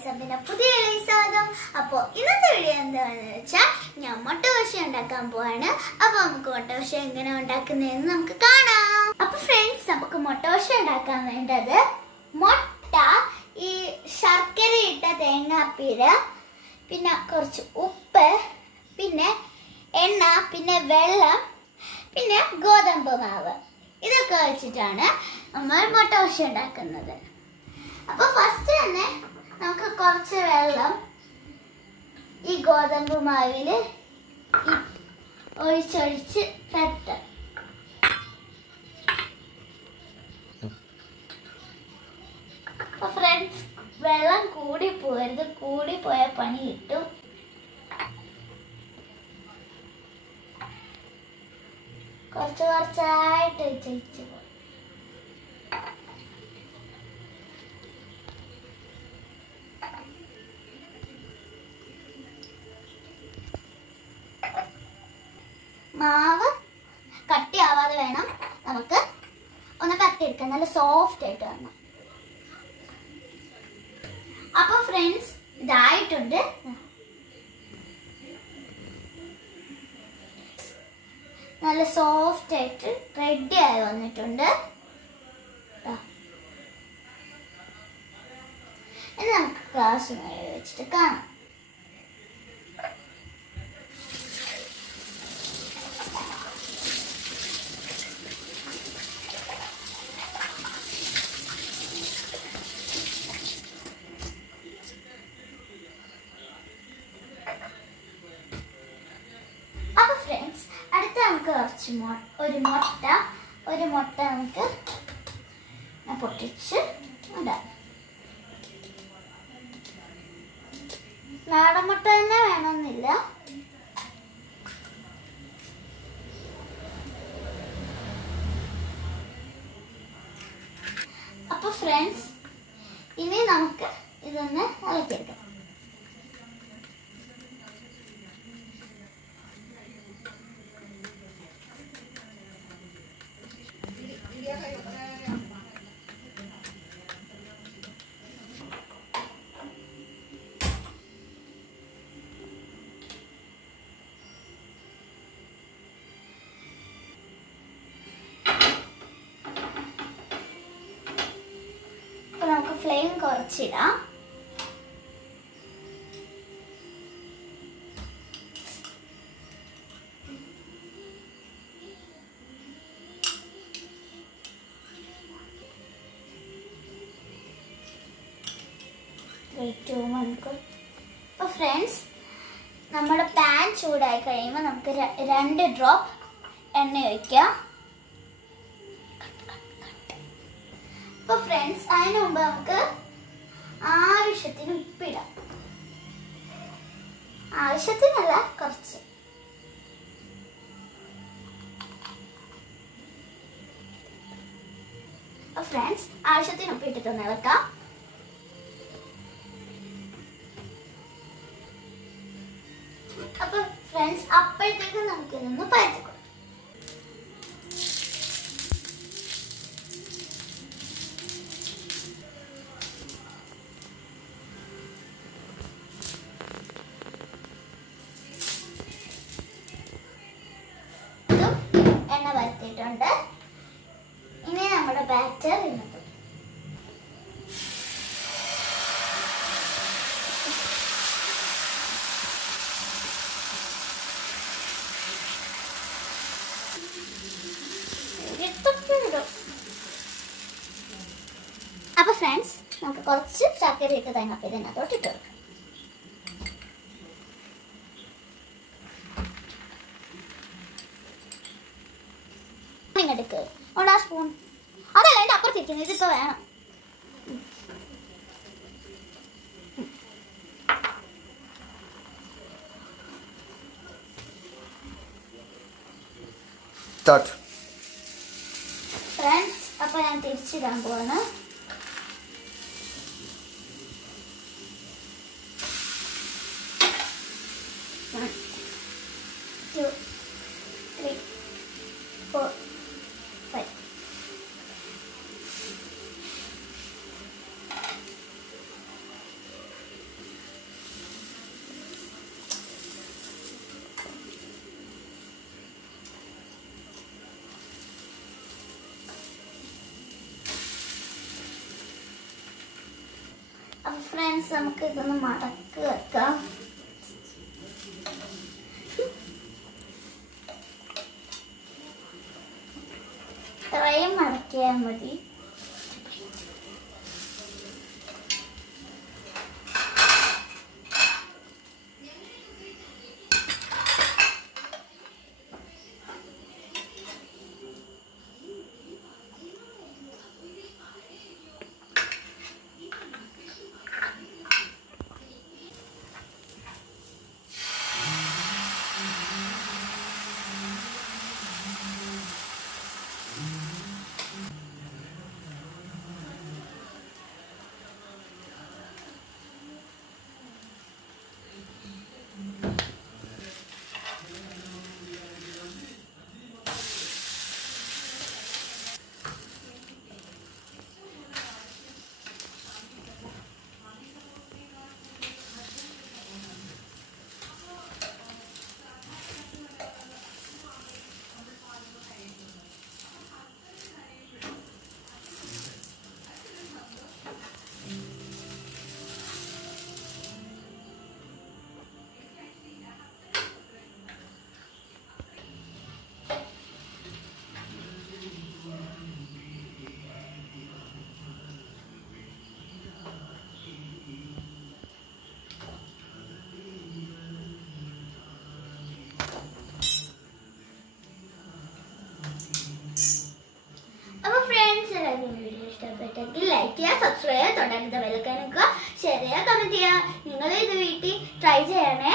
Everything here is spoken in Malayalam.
സബിന പുതിയ സ്വാഗതം. അപ്പോൾ ഇന്നത്തെ വീഡിയോ എന്താണെന്ന് വെച്ചാൽ ഞാൻ മുട്ടദോശ ഉണ്ടാക്കാൻ പോവാണ്. അപ്പോൾ നമുക്ക് മുട്ടദോശ എങ്ങനെ ഉണ്ടാക്കുന്നതെന്ന് നമുക്ക് കാണാം. അപ്പോൾ ഫ്രണ്ട്സ്, നമുക്ക് മുട്ടദോശ ഉണ്ടാക്കാൻ വേണ്ടത് മുട്ട, ഈ ശർക്കര ഇട്ട തേങ്ങാപ്പീര, പിന്നെ കുറച്ച് ഉപ്പ്, പിന്നെ എണ്ണ, പിന്നെ വെള്ളം, പിന്നെ ഗോതമ്പ് മാവ്. ഇതൊക്കെ വെച്ചിട്ടാണ് നമ്മൾ മുട്ടദോശ ഉണ്ടാക്കുന്നത്. അപ്പോൾ ഫസ്റ്റ് തന്നെ നമുക്ക് കുറച്ച് വെള്ളം ഈ ഗോതമ്പ് മാവിൽ ഒഴിച്ചൊഴിച്ച് പരത്താം. അപ്പോൾ ഫ്രണ്ട്സ്, വെള്ളം കൂടി പോകരുത്, കൂടി പോയ പണി കിട്ടും. കുറച്ച് കുറച്ചായിട്ട് ഒഴിച്ച് പോകും. മാവ് കട്ടിയാവാതെ വേണം നമുക്ക് ഒന്ന് കത്തിയെടുക്കാൻ, നല്ല സോഫ്റ്റ് ആയിട്ട് വരണം. അപ്പൊ ഫ്രണ്ട്സ്, ഇതായിട്ടുണ്ട്. നല്ല സോഫ്റ്റ് ആയിട്ട് റെഡി ആയി വന്നിട്ടുണ്ട്. ഇനി നമുക്ക് ഗ്ലാസ് വെച്ചിട്ട് കാണാം. അടുത്ത നമുക്ക് കുറച്ച് ഒരു മുട്ട നമുക്ക് പൊട്ടിച്ച് ഇടാം. നാടൻ മുട്ട തന്നെ വേണമെന്നില്ല. അപ്പൊ ഫ്രണ്ട്സ്, ഇനി നമുക്ക് ഇതൊന്ന് ഇളക്കിയെടുക്കാം. നമുക്ക് ഫ്ലെയിം കുറച്ചിടാം. അപ്പോൾ ഫ്രണ്ട്സ്, നമ്മുടെ പാൻ ചൂടായി കഴിയുമ്പോൾ നമുക്ക് 2 ഡ്രോപ്പ് എണ്ണ ഒഴിക്കാം. അപ്പോൾ ഫ്രണ്ട്സ്, അതിന് മുമ്പ് നമുക്ക് ആവശ്യത്തിന് ഉപ്പിടാം. ആവശ്യത്തിനല്ല, കുറച്ച്. അപ്പോൾ ഫ്രണ്ട്സ്, ആവശ്യത്തിന് ഉപ്പിട്ടിട്ടൊന്ന് ഇളക്കാം. അപ്പൊ ഫ്രണ്ട്സ്, അപ്പോഴത്തേക്ക് നമുക്ക് ഇതൊന്ന് പരത്തിക്കൊടുക്കാം. എണ്ണ പരത്തിയിട്ടുണ്ട്. ഇനി നമ്മുടെ ബാറ്റർ ഇടുന്നത്. അപ്പൊ ഫ്രണ്ട്സ്, നമുക്ക് കുറച്ച് ശർക്കര ഇട്ട് തേങ്ങാപ്പീര ഇതിനകത്തോട്ട് ഇട്ട് കൊടുക്കാം. ഇങ്ങോട്ട് 1 സ്പൂൺ. അതല്ല, എൻ്റെ അപ്പുറത്തിരിക്കുന്നത്, ഇതിപ്പോ വേണം. ഫ്രണ്ട്സ്, അപ്പൊ ഞാൻ തിരിച്ചിടാൻ പോവാണ്. ഫ്രണ്ട്സ് നമുക്ക് ഇതൊന്ന് മടക്കി വെക്കാം. ഇത്രയും മടക്കിയാൽ മതി. ഇഷ്ടപ്പെട്ടെങ്കിൽ ലൈക്ക് ചെയ്യുക, സബ്സ്ക്രൈബ് ചെയ്യുക, തൊട്ടടുത്ത ബെൽ ഐക്കൺ അമർത്തുക, ഷെയർ ചെയ്യുക, കമന്റ് ചെയ്യുക. നിങ്ങൾ ഇത് വീട്ടിൽ ട്രൈ ചെയ്യണേ.